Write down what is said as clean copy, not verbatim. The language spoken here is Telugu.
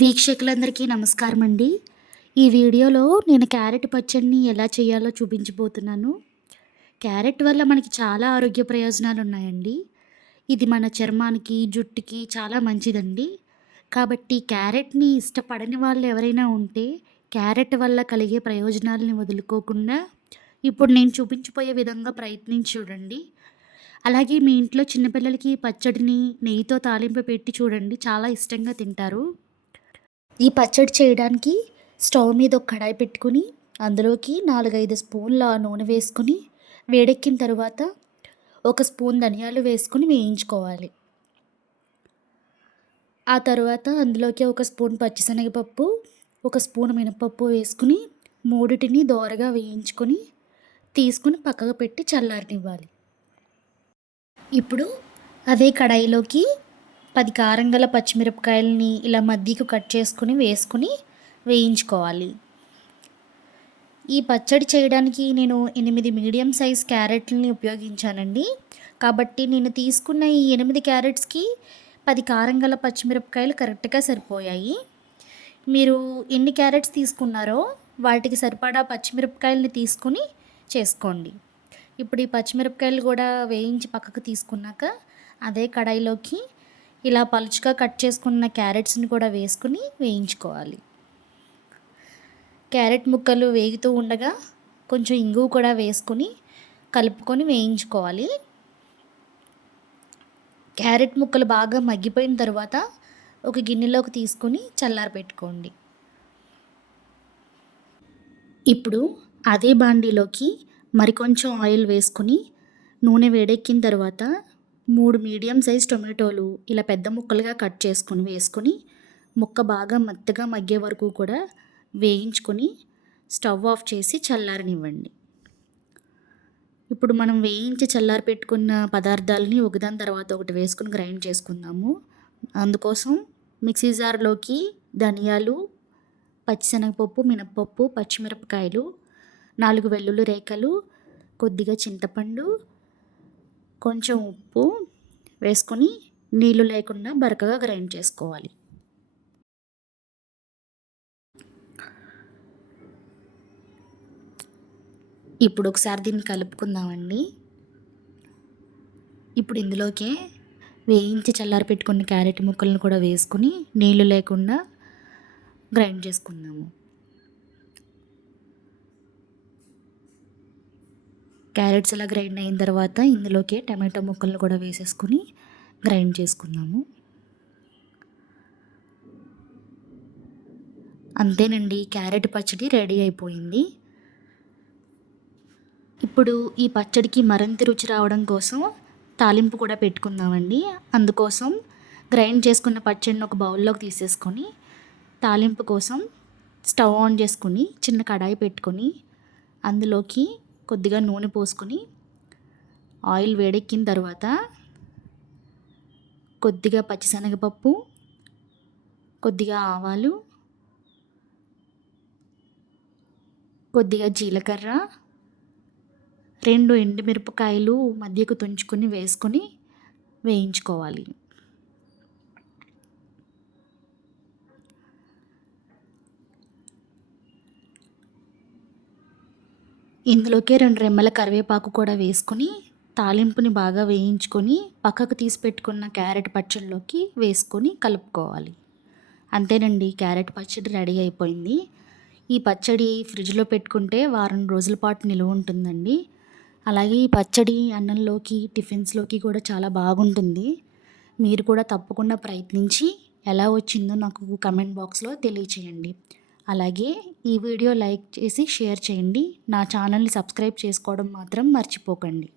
వీక్షకులందరికీ నమస్కారం అండి. ఈ వీడియోలో నేను క్యారెట్ పచ్చడిని ఎలా చేయాలో చూపించబోతున్నాను. క్యారెట్ వల్ల మనకి చాలా ఆరోగ్య ప్రయోజనాలు ఉన్నాయండి. ఇది మన చర్మానికి, జుట్టుకి చాలా మంచిదండి. కాబట్టి క్యారెట్‌ని ఇష్టపడని వాళ్ళు ఎవరైనా ఉంటే క్యారెట్ వల్ల కలిగే ప్రయోజనాలని వదులుకోకుండా ఇప్పుడు నేను చూపించబోయే విధంగా ప్రయత్నించి చూడండి. అలాగే మీ ఇంట్లో చిన్న పిల్లలకి పచ్చడిని నెయ్యితో తాలింపు పెట్టి చూడండి. చాలా ఇష్టంగా తింటారు. ఈ పచ్చడి చేయడానికి స్టవ్ మీద ఒక కడాయి పెట్టుకుని అందులోకి 4, 5 స్పూన్ల నూనె వేసుకుని వేడెక్కిన తర్వాత ఒక స్పూన్ ధనియాలు వేసుకుని వేయించుకోవాలి. ఆ తర్వాత అందులోకి ఒక స్పూన్ పచ్చిశనగపప్పు, ఒక స్పూన్ మినపప్పు వేసుకుని మూడిటిని దోరగా వేయించుకొని తీసుకుని పక్కకు పెట్టి చల్లారనివ్వాలి. ఇప్పుడు అదే కడాయిలోకి 10 కారం గల పచ్చిమిరపకాయలని ఇలా మధ్యకు కట్ చేసుకుని వేసుకుని వేయించుకోవాలి. ఈ పచ్చడి చేయడానికి నేను 8 మీడియం సైజ్ క్యారెట్లని ఉపయోగించానండి. కాబట్టి నేను తీసుకున్న ఈ 8 క్యారెట్స్‌కి 10 కారం గల పచ్చిమిరపకాయలు కరెక్ట్‌గా సరిపోయాయి. మీరు ఎన్ని క్యారెట్స్ తీసుకున్నారో వాటికి సరిపడా పచ్చిమిరపకాయలని తీసుకొని చేసుకోండి. ఇప్పుడు ఈ పచ్చిమిరపకాయలు కూడా వేయించి పక్కకు తీసుకున్నాక అదే కడాయిలోకి ఇలా పలుచగా కట్ చేసుకున్న క్యారెట్స్ని కూడా వేసుకుని వేయించుకోవాలి. క్యారెట్ ముక్కలు వేగుతూ ఉండగా కొంచెం ఇంగువ కూడా వేసుకొని కలుపుకొని వేయించుకోవాలి. క్యారెట్ ముక్కలు బాగా మగ్గిపోయిన తర్వాత ఒక గిన్నెలోకి తీసుకొని చల్లారబెట్టుకోండి. ఇప్పుడు అదే బాండీలోకి మరికొంచెం ఆయిల్ వేసుకొని నూనె వేడెక్కిన తర్వాత 3 మీడియం సైజ్ టొమాటోలు ఇలా పెద్ద ముక్కలుగా కట్ చేసుకొని వేసుకొని ముక్క బాగా మెత్తగా మగ్గే వరకు కూడా వేయించుకొని స్టవ్ ఆఫ్ చేసి చల్లారనివ్వండి. ఇప్పుడు మనం వేయించి చల్లారి పెట్టుకున్న పదార్థాలని ఒకదాని తర్వాత ఒకటి వేసుకుని గ్రైండ్ చేసుకుందాము. అందుకోసం మిక్సీ జార్లోకి ధనియాలు, పచ్చిశనగపప్పు, మినపప్పు, పచ్చిమిరపకాయలు, 4 వెల్లుల్లి రేఖలు, కొద్దిగా చింతపండు, కొంచెం ఉప్పు వేసుకొని నీళ్ళు లేకుండా బరకగా గ్రైండ్ చేసుకోవాలి. ఇప్పుడు ఒకసారి దీన్ని కలుపుకుందామండి. ఇప్పుడు ఇందులోకే వేయించి చల్లారి పెట్టుకున్న క్యారెట్ ముక్కలను కూడా వేసుకుని నీళ్ళు లేకుండా గ్రైండ్ చేసుకుందాము. క్యారెట్స్ అలా గ్రైండ్ అయిన తర్వాత ఇందులోకి టమాటో ముక్కలను కూడా వేసేసుకుని గ్రైండ్ చేసుకుందాము. అంతేనండి, క్యారెట్ పచ్చడి రెడీ అయిపోయింది. ఇప్పుడు ఈ పచ్చడికి మరింత రుచి రావడం కోసం తాలింపు కూడా పెట్టుకుందామండి. అందుకోసం గ్రైండ్ చేసుకున్న పచ్చడిని ఒక బౌల్లోకి తీసేసుకొని తాలింపు కోసం స్టవ్ ఆన్ చేసుకుని చిన్న కడాయి పెట్టుకొని అందులోకి కొద్దిగా నూనె పోసుకొని ఆయిల్ వేడెక్కిన తర్వాత కొద్దిగా పచ్చిశనగపప్పు, కొద్దిగా ఆవాలు, కొద్దిగా జీలకర్ర, 2 ఎండుమిరపకాయలు మధ్యకు తుంచుకొని వేసుకొని వేయించుకోవాలి. ఇందులోకి 2 రెమ్మల కరివేపాకు కూడా వేసుకొని తాలింపుని బాగా వేయించుకొని పక్కకు తీసి పెట్టుకున్న క్యారెట్ పచ్చడిలోకి వేసుకొని కలుపుకోవాలి. అంతేనండి, క్యారెట్ పచ్చడి రెడీ అయిపోయింది. ఈ పచ్చడి ఫ్రిడ్జ్లో పెట్టుకుంటే వారం రోజుల పాటు నిలువ ఉంటుందండి. అలాగే ఈ పచ్చడి అన్నంలోకి, టిఫిన్స్లోకి కూడా చాలా బాగుంటుంది. మీరు కూడా తప్పకుండా ప్రయత్నించి ఎలా వచ్చిందో నాకు కమెంట్ బాక్స్లో తెలియచేయండి. అలాగే ఈ వీడియో లైక్ చేసి షేర్ చేయండి. నా ఛానల్ని సబ్స్క్రైబ్ చేసుకోవడం మాత్రం మర్చిపోకండి.